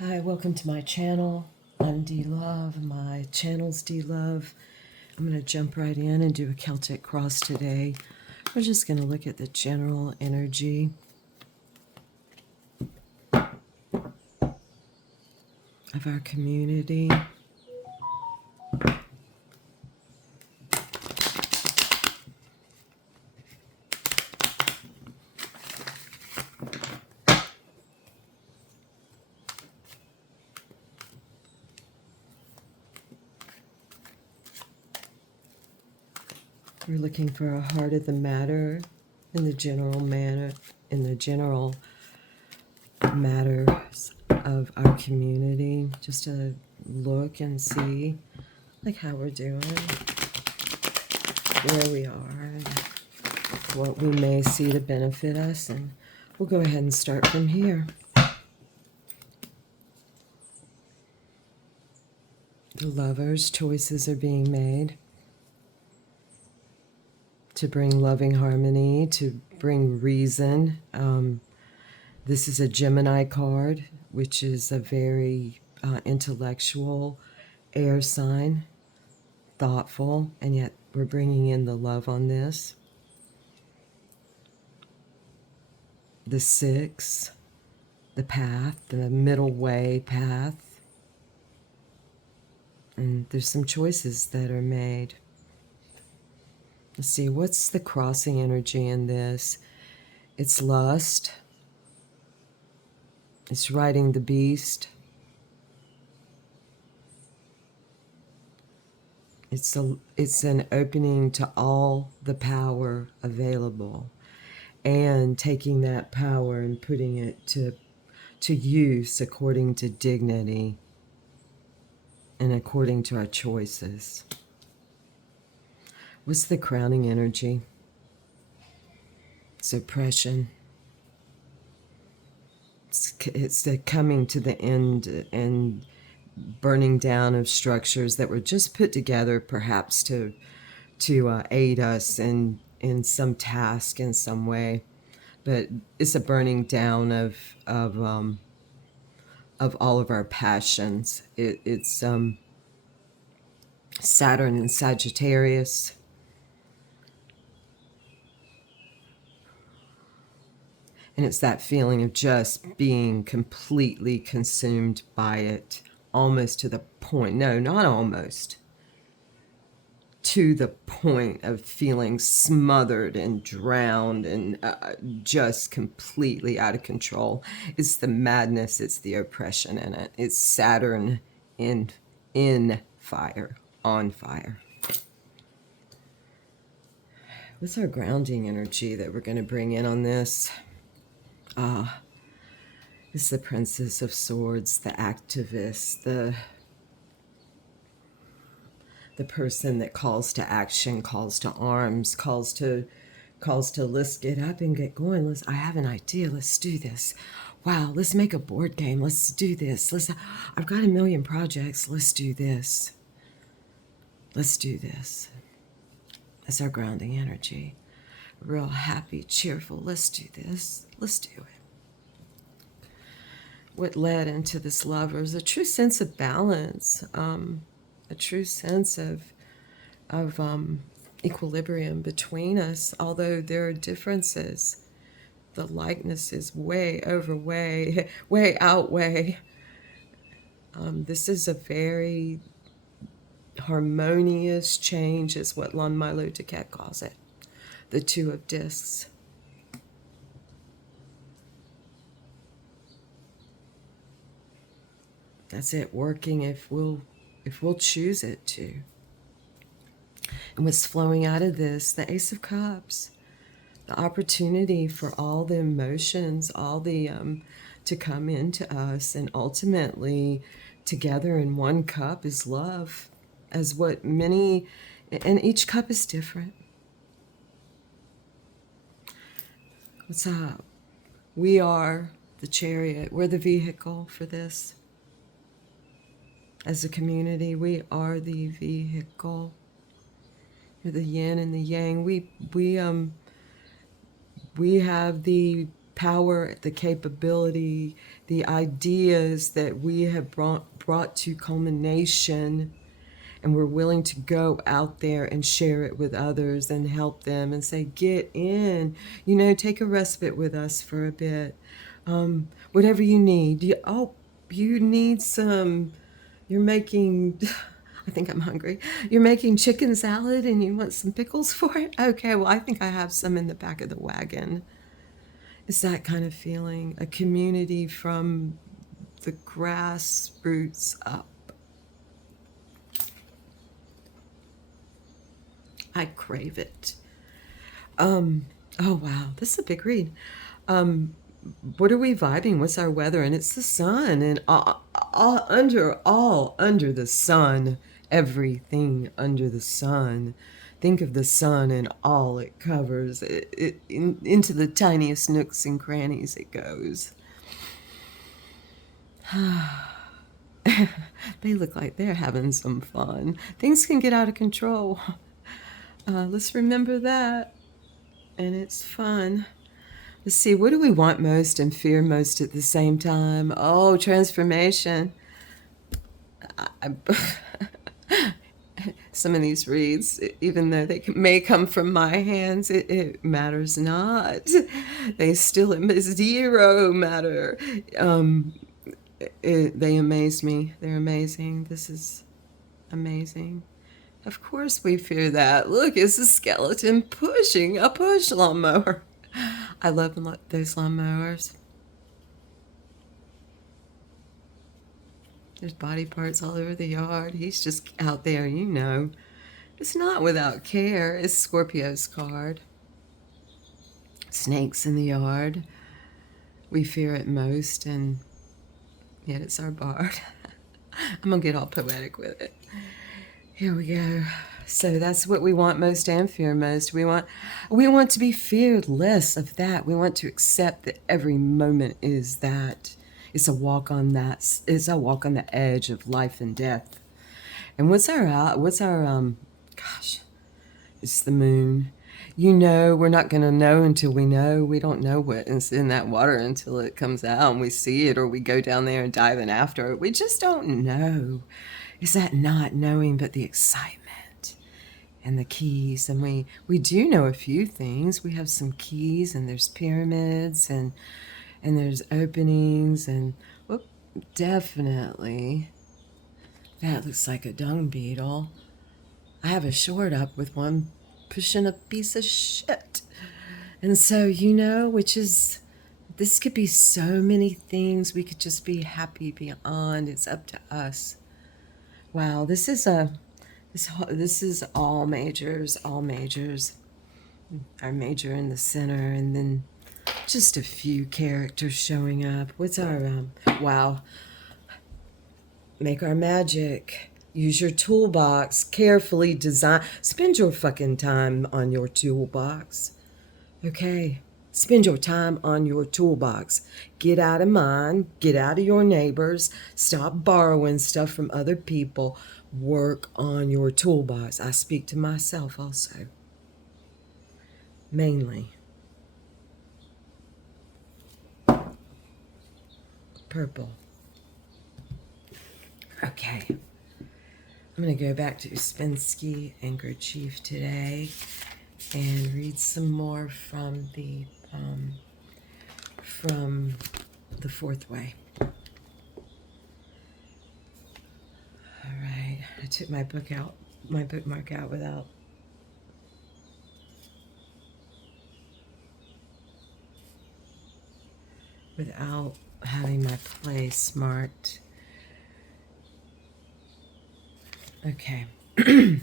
Hi, welcome to my channel. I'm D Love. My channel's D Love. I'm going to jump right in and do a Celtic cross today. We're just going to look at the general energy of our community. We're looking for a heart of the matter in the general matters of our community. Just to look and see like how we're doing, where we are, and what we may see to benefit us, and we'll go ahead and start from here. The lovers' choices are being made to bring loving harmony, to bring reason. This is a Gemini card, which is a very intellectual air sign, thoughtful, and yet we're bringing in the love on this. The six, the path, the middle way path. And there's some choices that are made. Let's see, what's the crossing energy in this? It's lust. It's riding the beast. It's an opening to all the power available and taking that power and putting it to use according to dignity and according to our choices. What's the crowning energy? It's oppression. It's the coming to the end and burning down of structures that were just put together perhaps to aid us in some task in some way. But it's a burning down of all of our passions. It's Saturn and Sagittarius. And it's that feeling of just being completely consumed by it, almost to the point, no, not almost, to the point of feeling smothered and drowned and just completely out of control. It's the madness, it's the oppression in it. It's Saturn in fire, on fire. What's our grounding energy that we're going to bring in on this? It's the Princess of Swords, the activist, the person that calls to action, calls to arms, calls to let's get up and get going. I have an idea. Let's do this. Wow, let's make a board game. Let's do this. I've got a million projects. Let's do this. Let's do this. That's our grounding energy. Real happy, cheerful. Let's do this. Let's do it. What led into this lovers? A true sense of balance, a true sense of equilibrium between us, although there are differences. The likenesses way outweigh. This is a very harmonious change, is what Lon Milo Duquette calls it. The two of discs. That's it, working if we'll choose it to. And what's flowing out of this, the Ace of Cups, the opportunity for all the emotions, all the to come into us, and ultimately together in one cup is love, as what many, and each cup is different. What's up? We are the chariot. We're the vehicle for this. As a community, we are the vehicle. We're the yin and the yang. We have the power, the capability, the ideas that we have brought to culmination, and we're willing to go out there and share it with others and help them and say, get in, take a respite with us for a bit. Whatever you need. You need some, you're making, I think I'm hungry. You're making chicken salad and you want some pickles for it? Okay, well, I think I have some in the back of the wagon. It's that kind of feeling, a community from the grassroots up. I crave it. Oh wow, this is a big read. What are we vibing? What's our weather? And it's the sun, and under the sun, everything under the sun. Think of the sun and all it covers. Into the tiniest nooks and crannies it goes. They look like they're having some fun. Things can get out of control. Let's remember that. And it's fun. Let's see, what do we want most and fear most at the same time? Oh, transformation. Some of these reads, even though they may come from my hands, it matters not. They still zero matter. They amaze me. They're amazing. This is amazing. Of course we fear that. Look, it's a skeleton pushing a push lawnmower. I love those lawnmowers. There's body parts all over the yard. He's just out there, It's not without care. It's Scorpio's card. Snakes in the yard. We fear it most, and yet it's our bard. I'm going to get all poetic with it. Here we go. So that's what we want most and fear most. We want to be fearless of that. We want to accept that every moment is that. It's a walk on the edge of life and death. And what's our it's the moon. We're not going to know until we know. We don't know what is in that water until it comes out and we see it, or we go down there and dive in after it. We just don't know. Is that not knowing, but the excitement and the keys? And we do know a few things. We have some keys, and there's pyramids, and there's openings, and definitely that looks like a dung beetle. I have a short up with one pushing a piece of shit. And so, this could be so many things. We could just be happy beyond. It's up to us. Wow, this is all majors. Our major in the center, and then just a few characters showing up. What's our, wow. Make our magic. Use your toolbox. Carefully design. Spend your fucking time on your toolbox. Okay? Spend your time on your toolbox. Get out of mine. Get out of your neighbors. Stop borrowing stuff from other people. Work on your toolbox. I speak to myself also. Mainly. Purple. Okay. I'm going to go back to Ouspensky and Gurdjieff today and read some more from the Fourth Way. All right. I took my bookmark out without having my place marked. Okay. Here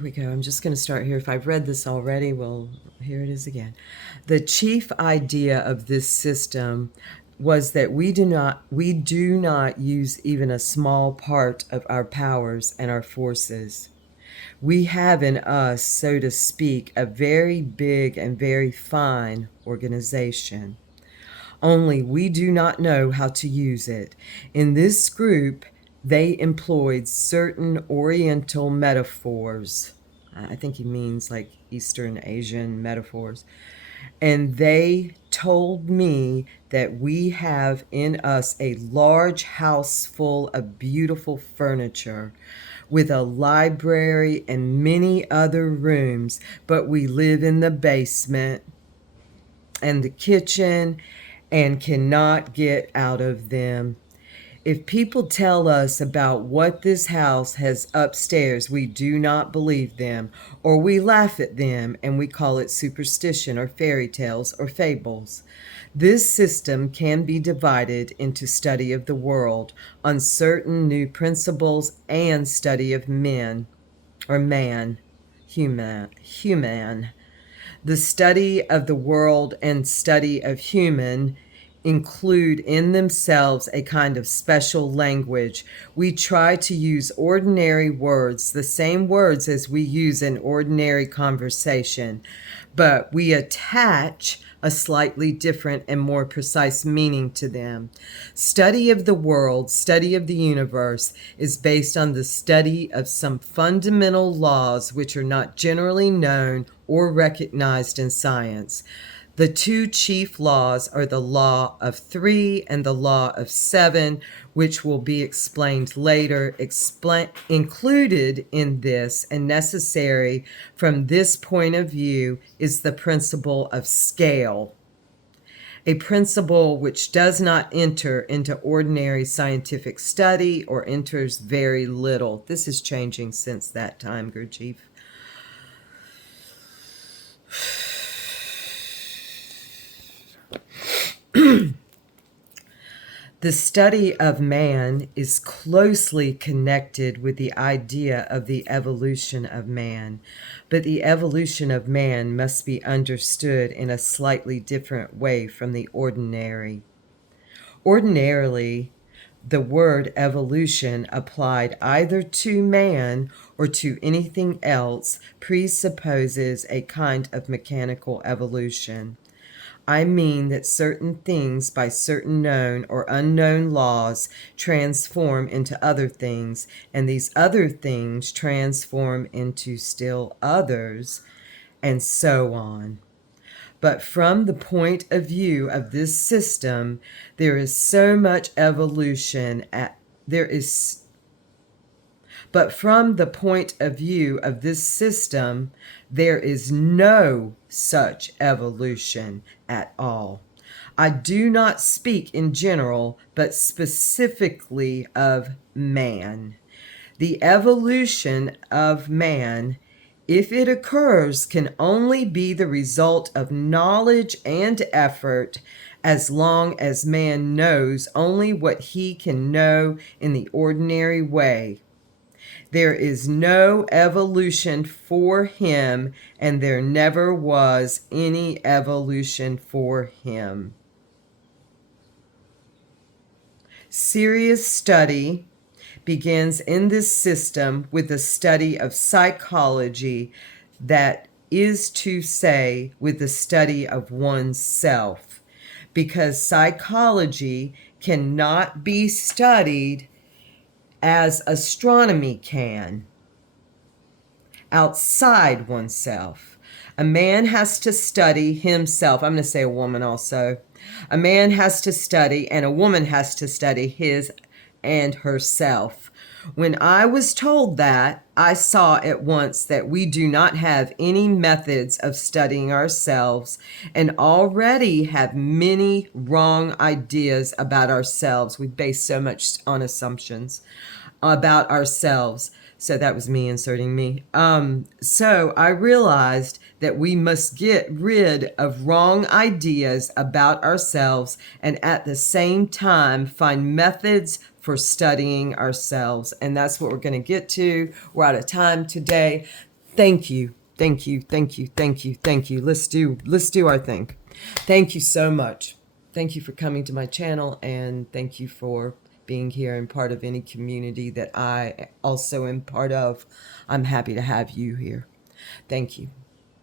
we go. I'm just going to start here. If I've read this already, well, here it is again. The chief idea of this system was that we do not use even a small part of our powers and our forces. We have in us, so to speak, a very big and very fine organization. Only we do not know how to use it. In this group, they employed certain Oriental metaphors. I think he means like Eastern Asian metaphors. And they told me that we have in us a large house full of beautiful furniture with a library and many other rooms, but we live in the basement and the kitchen and cannot get out of them. If people tell us about what this house has upstairs, we do not believe them, or we laugh at them and we call it superstition or fairy tales or fables. This system can be divided into study of the world on certain new principles and study of men, or man, human. The study of the world and study of human include in themselves a kind of special language. We try to use ordinary words, the same words as we use in ordinary conversation, but we attach a slightly different and more precise meaning to them. Study of the world, study of the universe, is based on the study of some fundamental laws which are not generally known or recognized in science. The two chief laws are the law of 3 and the law of 7, which will be explained later. Included in this and necessary from this point of view is the principle of scale, a principle which does not enter into ordinary scientific study or enters very little. This is changing since that time, Gurdjieff. The study of man is closely connected with the idea of the evolution of man, but the evolution of man must be understood in a slightly different way from the ordinary. Ordinarily, the word evolution applied either to man or to anything else presupposes a kind of mechanical evolution. I mean that certain things by certain known or unknown laws transform into other things, and these other things transform into still others, and so on. But from the point of view of this system, there is so much evolution but from the point of view of this system, there is no such evolution at all. I do not speak in general, but specifically of man. The evolution of man, if it occurs, can only be the result of knowledge and effort, as long as man knows only what he can know in the ordinary way. There is no evolution for him, and there never was any evolution for him. Serious study begins in this system with the study of psychology, that is to say, with the study of oneself, because psychology cannot be studied as astronomy can, outside oneself. A man has to study himself. I'm going to say a woman also. A man has to study, and a woman has to study his and herself. When I was told that, I saw at once that we do not have any methods of studying ourselves, and already have many wrong ideas about ourselves. We base so much on assumptions about ourselves. So that was me inserting me. So I realized that we must get rid of wrong ideas about ourselves, and at the same time find methods for studying ourselves. And that's what we're going to get to. We're out of time today. Thank you. Thank you. Thank you. Thank you. Thank you. Let's do our thing. Thank you so much. Thank you for coming to my channel, and thank you for being here and part of any community that I also am part of. I'm happy to have you here. Thank you.